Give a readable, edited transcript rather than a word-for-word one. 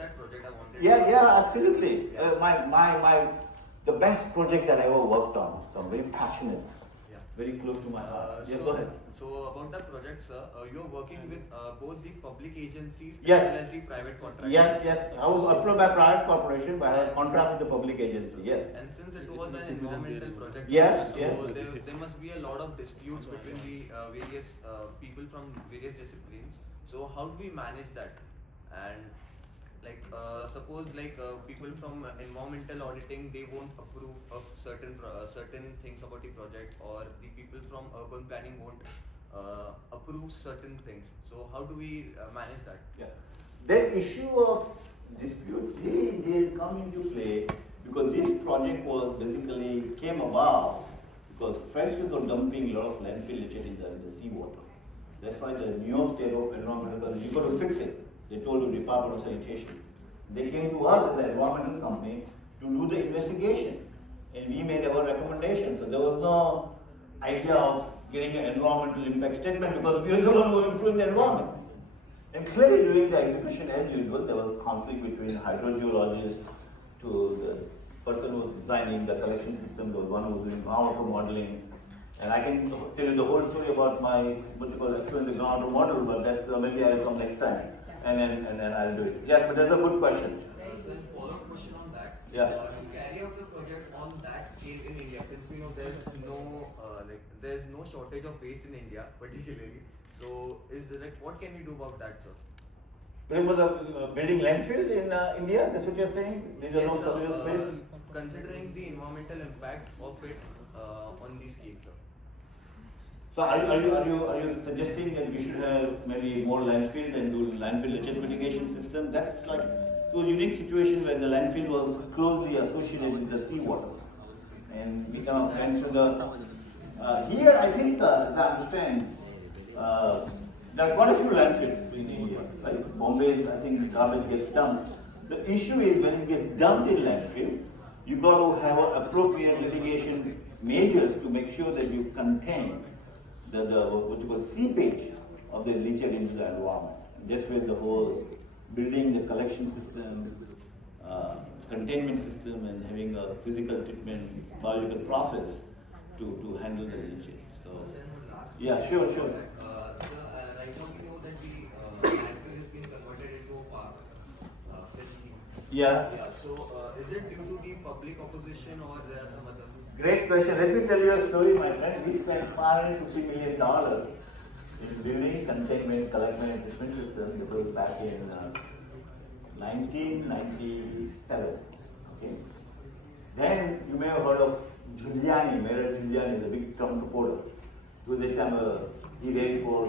that project I wanted Yeah, to yeah, absolutely. Yeah. The best project that I ever worked on. So I'm very passionate, Yeah. very close to my heart. Yeah, So, go ahead. so about that project, sir, you're working with both the public agencies Yes. as well as the private contractors. Yes, yes. I was approved by private corporation, but I had a And- contract with the public agency. Yes. And since it was an environmental project, Yes, so yes. there must be a lot of disputes between the various people from various disciplines. So how do we manage that? And like suppose like people from environmental auditing, they won't approve of certain things about the project, or the people from urban planning won't approve certain things. So how do we manage that? Yeah. That issue of dispute really did come into play because this project was basically came about because French were dumping a lot of landfill leachate in the seawater. That's why the New York State of Environmental, you got to fix it. They told the Department of Sanitation. They came to us as an environmental company to do the investigation, and we made our recommendations. So there was no idea of getting an environmental impact statement because we were the one who improved the environment. And clearly during the execution, as usual, there was conflict between hydrogeologist to the person who was designing the collection system, there was one who was doing groundwater modeling. And I can tell you the whole story about my experience with groundwater model, but that's maybe I'll come next time and then I'll do it. Yeah, but that's a good question. So follow-up question on that. Yeah. To carry out the project on that scale in India, since we know there's no shortage of waste in India, particularly. So what can we do about that, sir? For the building landfill in India, that's what you're saying? There's no sir, shortage of space? considering the environmental impact of it on the scale, sir. So are you suggesting that we should have maybe more landfill and do landfill leachate mitigation system? That's like so unique situation where the landfill was closely associated with the seawater, and we kind of went through the. Here, I think as I understand, there are quite a few landfills in India. Right? Bombay, I think garbage gets dumped. The issue is when it gets dumped in landfill, you got to have appropriate litigation measures to make sure that you contain the what you call seepage of the leachate into the environment. And that's where the whole building the collection system, containment system, and having a physical treatment, biological process to handle the leachate. So, yeah, sure. Right now we know that the landfill is being converted into a park facility. Yeah. Yeah. So is it due to the public opposition, or there are some other? Great question. Let me tell you a story, my friend. We spent $550 million in building containment, collection, and treatment system. It was back in 1997. Okay. Then you may have heard of Giuliani. Mayor Giuliani is a big Trump supporter. He was at the time he ran for